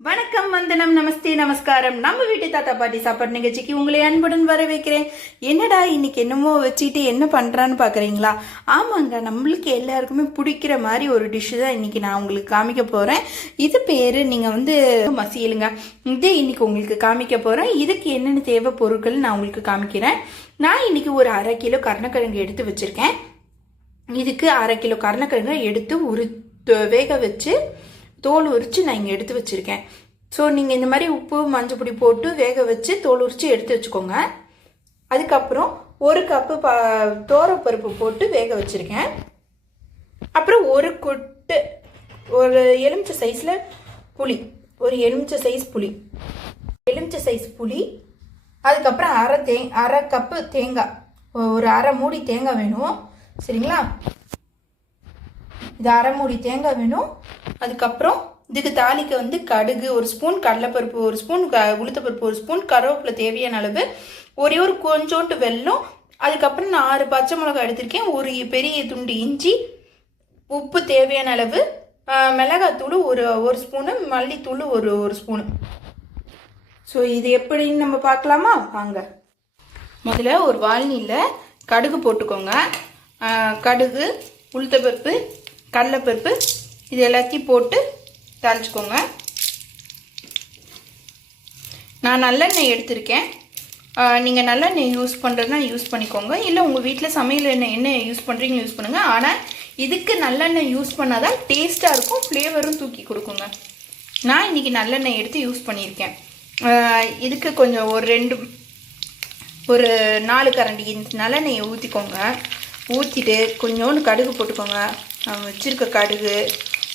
வணக்கம், வந்தனம், நமஸ்தே, நமஸ்காரம். நம்ம வீட்டு தாத்தா பாட்டி சாப்பாடு நிகழ்ச்சிக்கு உங்களை அன்புடன் வர வைக்கிறேன். என்னடா இன்னைக்கு என்னமோ வச்சுட்டு என்ன பண்றான்னு பாக்குறீங்களா? ஆமாங்க, நம்மளுக்கு எல்லாருக்குமே பிடிக்கிற மாதிரி ஒரு டிஷ்ஷு தான் இன்னைக்கு நான் உங்களுக்கு காமிக்க போறேன். இது பேரு நீங்க மசியலுங்க. இது இன்னைக்கு உங்களுக்கு காமிக்க போறேன். இதுக்கு என்னென்ன தேவை பொருட்கள் நான் உங்களுக்கு காமிக்கிறேன். நான் இன்னைக்கு ஒரு 1/2 கிலோ கருணக்கிழங்கு எடுத்து வச்சிருக்கேன். இதுக்கு 1/2 கிலோ கருணக்கிழங்கு எடுத்து வேக வச்சு தோல் உரித்து நான் இங்கே எடுத்து வச்சுருக்கேன். ஸோ நீங்கள் இந்த மாதிரி உப்பு மஞ்சள் பொடி போட்டு வேக வச்சு தோல் உரித்து எடுத்து வச்சுக்கோங்க. அதுக்கப்புறம் 1 கப்பு தோரப்பருப்பு போட்டு வேக வச்சுருக்கேன். அப்புறம் ஒரு கொட்டு ஒரு எலுமிச்சை சைஸில் புளி, ஒரு எலுமிச்சை சைஸ் புளி, அதுக்கப்புறம் அரை கப்பு தேங்காய், ஒரு அரை மூடி தேங்காய் வேணும். சரிங்களா? இது அரை மூடி தேங்காய் வேணும். அதுக்கப்புறம் இதுக்கு தாளிக்க கடுகு 1 ஸ்பூன், கடலைப்பருப்பு 1 ஸ்பூன், உளுத்தப்பருப்பு 1 ஸ்பூன், கருவேப்பிலை தேவையான அளவு, ஒரே ஒரு கொஞ்சோண்டு வெல்லம், அதுக்கப்புறம் நான் 6 பச்சை மிளகாய் எடுத்திருக்கேன், ஒரு பெரிய துண்டு இஞ்சி, உப்பு தேவையான அளவு, மிளகாத்தூள் ஒரு ஸ்பூனு, மல்லித்தூள் ஒரு ஸ்பூனு. ஸோ இது எப்படின்னு நம்ம பார்க்கலாமா? வாங்க. முதல்ல ஒரு வால்னியில் கடுகு போட்டுக்கோங்க. கடுகு, உளுத்தப்பருப்பு, கடலைப்பருப்பு இது எல்லாத்தையும் போட்டு தாளிச்சுக்கோங்க. நான் நல்லெண்ணெய் எடுத்திருக்கேன். நீங்கள் நல்லெண்ணெய் யூஸ் பண்ணுறதுனா யூஸ் பண்ணிக்கோங்க, இல்லை உங்கள் வீட்டில் சமையல் எண்ணெய் யூஸ் பண்ணுறீங்க யூஸ் பண்ணுங்கள். ஆனால் இதுக்கு நல்லெண்ணெய் யூஸ் பண்ணால் தான் டேஸ்ட்டாக இருக்கும், ஃப்ளேவரும் தூக்கி கொடுக்குங்க. நான் இன்றைக்கி நல்லெண்ணெய் எடுத்து யூஸ் பண்ணியிருக்கேன். இதுக்கு கொஞ்சம் ஒரு 4 கரண்டி நல்லெண்ணெயை ஊற்றிக்கோங்க. ஊற்றிட்டு கொஞ்சோண்டு கடுகு போட்டுக்கோங்க. வச்சுருக்க கடுகு,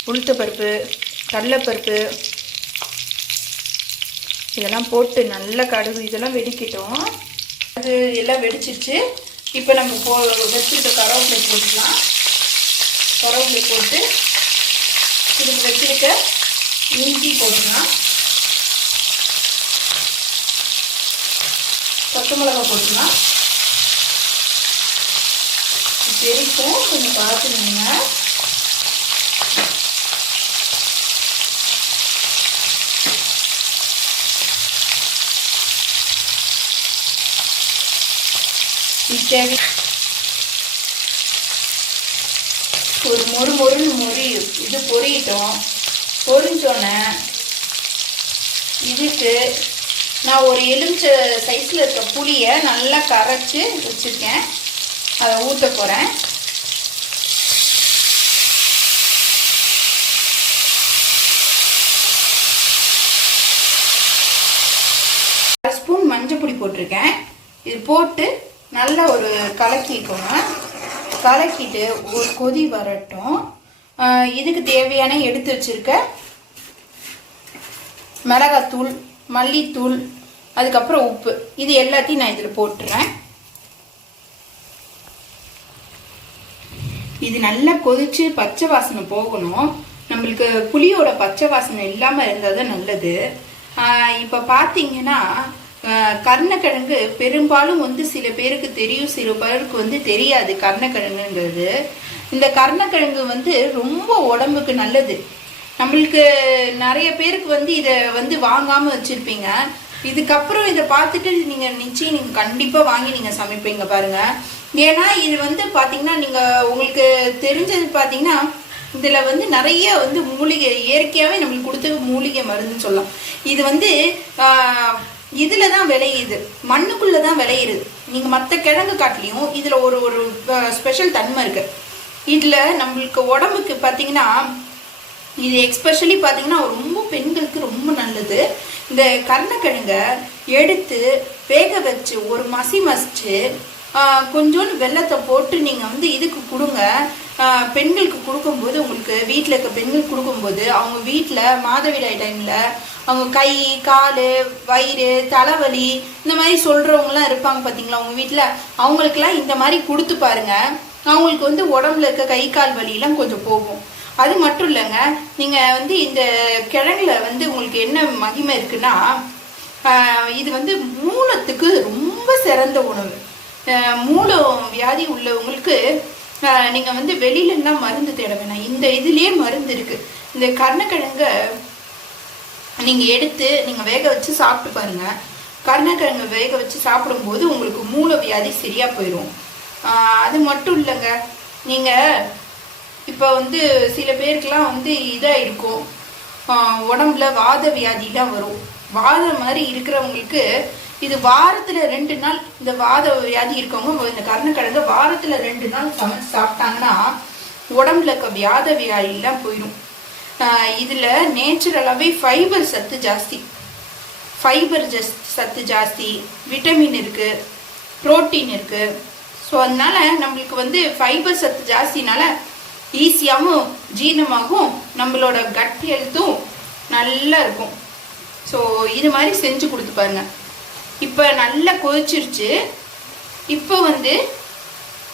உளுத்தப்பருப்பு, கடலைப்பருப்பு இதெல்லாம் போட்டு நல்ல கடுகு இதெல்லாம் வெடிக்கட்டும். அது எல்லாம் வெடிச்சிருச்சு. இப்போ நம்ம வச்சுருக்க கருவேப்பிலை போட்டுக்கலாம். கருவேப்பிலை போட்டு இதுக்கு வச்சுருக்க இஞ்சி போட்டுக்கலாம். பச்சை மிளகாய் போட்டுக்கலாம். வெடிக்கும், கொஞ்சம் பார்த்துக்கோங்க. ஒரு மொறுன்னு இது பொரியட்டும். பொரிஞ்சோன்னே இதுக்கு நான் ஒரு எலுமிச்சை சைஸில் இருக்க புளியை நல்லா கரைச்சி வச்சுருக்கேன், அதை ஊற்ற போகிறேன். அரை ஸ்பூன் மஞ்சள் பொடி போட்டிருக்கேன். இது போட்டு நல்லா ஒரு கலக்கிக்கோங்க. கலக்கிட்டு ஒரு கொதி வரட்டும். இதுக்கு தேவையான எடுத்து வச்சிருக்க மிளகாத்தூள், மல்லித்தூள், அதுக்கப்புறம் உப்பு, இது எல்லாத்தையும் நான் இதில் போட்டுறேன். இது நல்லா கொதிச்சு பச்சை வாசனை போகணும். நம்மளுக்கு புளியோட பச்சை வாசனை இல்லாமல் இருந்தால் தான் நல்லது. இப்போ பார்த்தீங்கன்னா கருணக்கிழங்கு பெரும்பாலும் சில பேருக்கு தெரியும், சில பேருக்கு தெரியாது கருணக்கிழங்குங்கிறது. இந்த கருணக்கிழங்கு ரொம்ப உடம்புக்கு நல்லது. நம்மளுக்கு நிறைய பேருக்கு இதை வாங்காமல் வச்சுருப்பீங்க. இதுக்கப்புறம் இதை பார்த்துட்டு நீங்கள் கண்டிப்பாக வாங்கி நீங்கள் சமைப்பீங்க பாருங்கள். ஏன்னா இது பார்த்தீங்கன்னா நீங்கள் உங்களுக்கு தெரிஞ்சது பார்த்தீங்கன்னா இதில் நிறைய மூலிகை இயற்கையாகவே நம்மளுக்கு கொடுத்த மூலிகை மருந்துன்னு சொல்லலாம். இது இதில் தான் விளையுது, மண்ணுக்குள்ளே தான் விளையுது. நீங்கள் மற்ற கிழங்கு காட்டிலையும் இதில் ஒரு ஸ்பெஷல் தன்மை இருக்குது. இதில் நம்மளுக்கு உடம்புக்கு பார்த்தீங்கன்னா இது எக்ஸ்பெஷலி பார்த்தீங்கன்னா ரொம்ப பெண்களுக்கு ரொம்ப நல்லது. இந்த கருணக்கிழங்கை எடுத்து வேக வச்சு ஒரு மசிச்சு கொஞ்சோண்டு வெல்லத்தை போட்டு நீங்கள் இதுக்கு கொடுங்க. பெண்களுக்கு கொடுக்கும்போது உங்களுக்கு வீட்டில் இருக்க பெண்களுக்கு கொடுக்கும்போது அவங்க வீட்டில் மாதவிடாய் டைமில் அவங்க கை, கால், வயிறு, தலைவலி இந்த மாதிரி சொல்கிறவங்களாம் இருப்பாங்க பார்த்தீங்களா அவங்க வீட்டில். அவங்களுக்கெல்லாம் இந்த மாதிரி கொடுத்து பாருங்க. அவங்களுக்கு உடம்புல இருக்க கை கால் வலியெல்லாம் கொஞ்சம் போகும். அது மட்டும் இல்லைங்க, நீங்கள் இந்த கிழங்குல உங்களுக்கு என்ன மகிமை இருக்குன்னா இது மூலத்துக்கு ரொம்ப சிறந்த உணவு. மூலம் வியாதி உள்ளவங்களுக்கு நீங்கள் வெளியிலன்னா மருந்து தேட வேணாம். இந்த இதுலேயே மருந்து இருக்குது. இந்த கருணக்கிழங்க நீங்கள் எடுத்து நீங்கள் வேக வச்சு சாப்பிட்டு பாருங்கள். கருணக்கிழங்கு வேக வச்சு சாப்பிடும்போது உங்களுக்கு மூல வியாதி சரியாக போயிடும். அது மட்டும் இல்லைங்க, நீங்கள் இப்போ சில பேருக்கெலாம் இதாக இருக்கும், உடம்புல வாத வியாதிலாம் வரும். வாதம் மாதிரி இருக்கிறவங்களுக்கு இது வாரத்தில் 2 நாள், இந்த வாத வியாதி இருக்கவங்க இந்த கருணக்கிழங்கு வாரத்தில் 2 நாள் சமைச்சு சாப்பிட்டாங்கன்னா உடம்புல இருக்க வியாத வியாதிலாம் போயிடும். இதில் நேச்சுரலாகவே ஃபைபர் சத்து ஜாஸ்தி, சத்து ஜாஸ்தி, விட்டமின் இருக்குது, புரோட்டீன் இருக்குது. ஸோ அதனால நம்மளுக்கு ஃபைபர் சத்து ஜாஸ்தினால ஈஸியாகவும் ஜீரணமாகவும் நம்மளோட கட் ஹெல்த்தும் நல்லா இருக்கும். ஸோ இது மாதிரி செஞ்சு கொடுத்து பாருங்க. இப்போ நல்லா கொதிச்சிருச்சு. இப்போ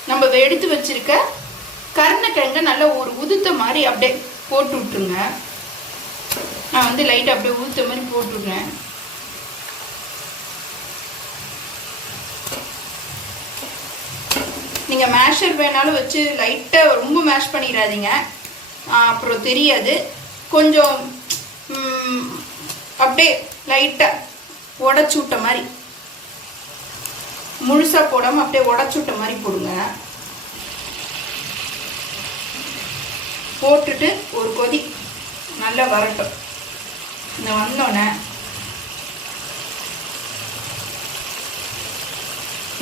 நம்ம எடுத்து வச்சிருக்க கருணக்கிழங்க நல்லா ஒரு உதுத்த மாதிரி அப்படியே போட்டு விட்டுருங்க. நான் லைட்டாக அப்படியே உதுத்த மாதிரி போட்டுடுறேன். நீங்கள் மேஷர் வேணாலும் வச்சு லைட்டாக ரொம்ப மேஷ் பண்ணிடாதீங்க, அப்புறம் தெரியாது. கொஞ்சம் அப்படியே லைட்டாக உடச்சி விட்ட மாதிரி, முழுசாக போடாமல் அப்படியே உடச்சி விட்ட மாதிரி போடுங்க. போட்டுட்டு ஒரு கொதி நல்லா வரட்டும். இந்த வந்தோடனே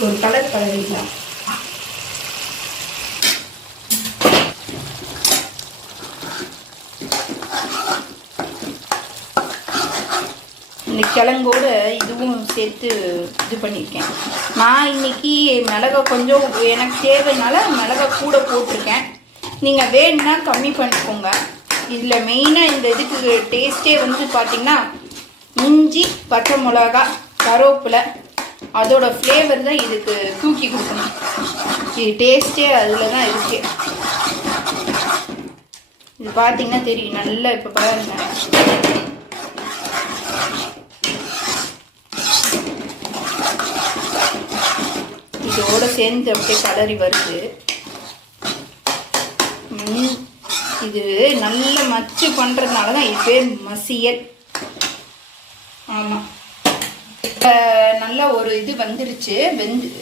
ஒரு கலர் கலரிக்கலாம். இந்த கிழங்கோடு இதுவும் சேர்த்து இது பண்ணியிருக்கேன். நான் இன்னைக்கு மிளகா கொஞ்சம் எனக்கு தேவைனால மிளகா கூட போட்டிருக்கேன். நீங்கள் வேணும்னா கம்மி பண்ணிக்கோங்க. இதில் மெயினாக இந்த இதுக்கு டேஸ்ட்டே பார்த்தீங்கன்னா இஞ்சி, பச்சை மிளகா, கருவேப்பிலை, அதோட ஃப்ளேவர் தான் இதுக்கு தூக்கி கொடுக்கணும். இது டேஸ்ட்டே அதில் தான் இருக்கு. இது பார்த்தீங்கன்னா தெரியும் நல்லா. இப்போ பாருங்க, இதோட சேர்ந்து அப்படியே கலரி வருது. இது நல்ல மச்சு பண்ணுறதுனால தான் இது பேர் மசியல். ஆமாம், நல்லா ஒரு இது வந்துருச்சு.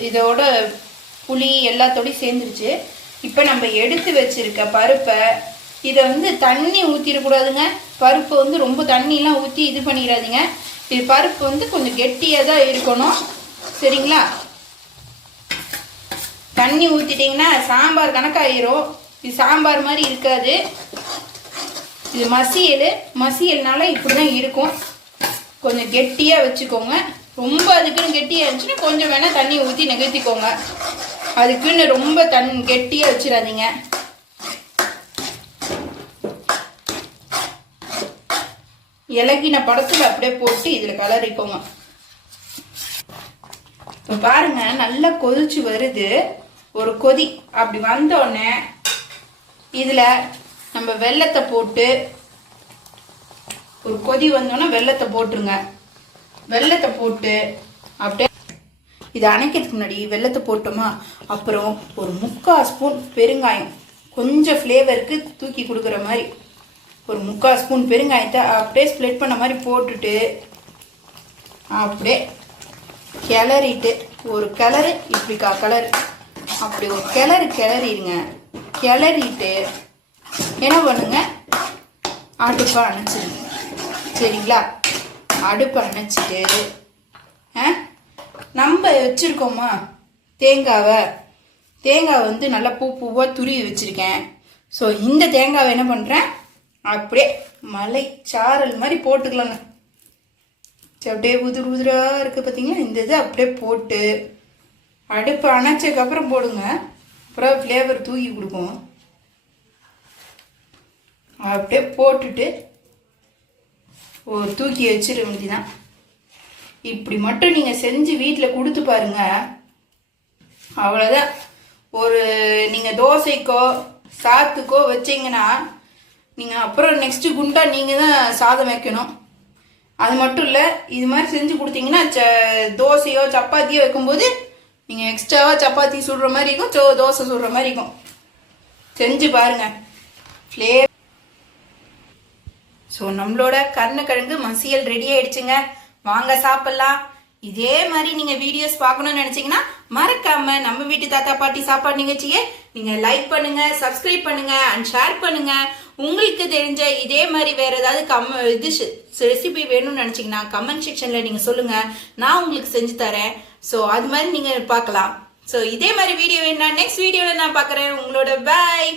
இதோட புளி எல்லாத்தோடையும் சேர்ந்துருச்சு. இப்போ நம்ம எடுத்து வச்சிருக்க பருப்பை இதை தண்ணி ஊற்றிடக்கூடாதுங்க. பருப்பு ரொம்ப தண்ணிலாம் ஊற்றி இது பண்ணிடாதீங்க. இது பருப்பு கொஞ்சம் கெட்டியாக தான் இருக்கணும், சரிங்களா? தண்ணி ஊற்றிட்டிங்கன்னா சாம்பார் கணக்காயிரும். இது சாம்பார் மாதிரி இருக்காது. இது மசியல்னால இப்படி தான் இருக்கும். கொஞ்சம் கெட்டியாக வச்சுக்கோங்க. ரொம்ப அதுக்குன்னு கெட்டியாக இருந்துச்சுன்னா கொஞ்சம் வேணால் தண்ணி ஊற்றி நெகழ்த்திக்கோங்க. அதுக்குன்னு ரொம்ப கெட்டியாக வச்சிடாதீங்க. இலகின படத்தில் அப்படியே போட்டு இதில் கலரிக்கோங்க. இப்போ பாருங்க, நல்லா கொதிச்சு வருது. ஒரு கொதி அப்படி வந்தோடனே இதில் நம்ம வெல்லத்தை போட்டு, ஒரு கொதி வந்தோடனே வெல்லத்தை போட்டுருங்க. வெல்லத்தை போட்டு அப்படியே இதை அணைக்கிறதுக்கு முன்னாடி வெல்லத்தை போட்டோமா, அப்புறம் ஒரு 3/4 ஸ்பூன் பெருங்காயம், கொஞ்சம் ஃப்ளேவருக்கு தூக்கி கொடுக்குற மாதிரி ஒரு 3/4 ஸ்பூன் பெருங்காயத்தை அப்படியே ஸ்ப்ளிட் பண்ண மாதிரி போட்டுட்டு அப்படியே கிளறிட்டு, ஒரு கிளறு இப்படி கலர் அப்படி ஒரு கிளறிடுங்க. கிளறிட்டு என்ன பண்ணுங்க, அடுப்பை அணைச்சிடுங்க, சரிங்களா? அடுப்பை அணைச்சிட்டு நம்ம வச்சுருக்கோமா தேங்காவை நல்லா பூவாக துருவி வச்சுருக்கேன். ஸோ இந்த தேங்காவை என்ன பண்ணுறேன், அப்படியே மலை சாரல் மாதிரி போட்டுக்கலாங்க. அப்படியே உதிராக இருக்குது பார்த்தீங்களா? இந்த இது அப்படியே போட்டு அடுப்பு அணைச்சதுக்கப்புறம் போடுங்க. அப்புறம் ஃப்ளேவர் தூக்கி கொடுக்கும். அப்படியே போட்டுட்டு ஒரு தூக்கி வச்சிட வேண்டியதான். இப்படி மட்டும் நீங்கள் செஞ்சு வீட்டில் கொடுத்து பாருங்க, அவ்வளோதான். ஒரு நீங்கள் தோசைக்கோ சாத்துக்கோ வச்சிங்கன்னா நீங்கள் அப்புறம் நெக்ஸ்ட்டு குண்டா நீங்கள் தான் சாதம் வைக்கணும். அது மட்டும் இல்லை, இது மாதிரி செஞ்சு கொடுத்தீங்கன்னா தோசையோ சப்பாத்தியோ வைக்கும்போது நீங்கள் எக்ஸ்ட்ராவாக சப்பாத்தி சுடுற மாதிரி இருக்கும், தோசை சுடுற மாதிரி இருக்கும். செஞ்சு பாருங்கள். ஸோ நம்மளோட கருணக்கிழங்கு மசியல் ரெடி ஆயிடுச்சுங்க. வாங்க சாப்பிடலாம். இதே மாதிரி நீங்க வீடியோஸ் பார்க்கணும்னு நினைச்சீங்கன்னா மறக்காம நம்ம வீட்டு தாத்தா பாட்டி சாப்பாடு நிகழ்ச்சியை நீங்க லைக் பண்ணுங்க, சப்ஸ்கிரைப் பண்ணுங்க அண்ட் ஷேர் பண்ணுங்க. உங்களுக்கு தெரிஞ்ச இதே மாதிரி வேற ஏதாவது ரெசிபி வேணும்னு நினைச்சீங்கன்னா கமெண்ட் செக்ஷன்ல நீங்க சொல்லுங்க, நான் உங்களுக்கு செஞ்சு தரேன். ஸோ அது மாதிரி நீங்க பார்க்கலாம். ஸோ இதே மாதிரி வீடியோ வேணும்னா நெக்ஸ்ட் வீடியோல நான் பார்க்குறேன். உங்களோட பாய்.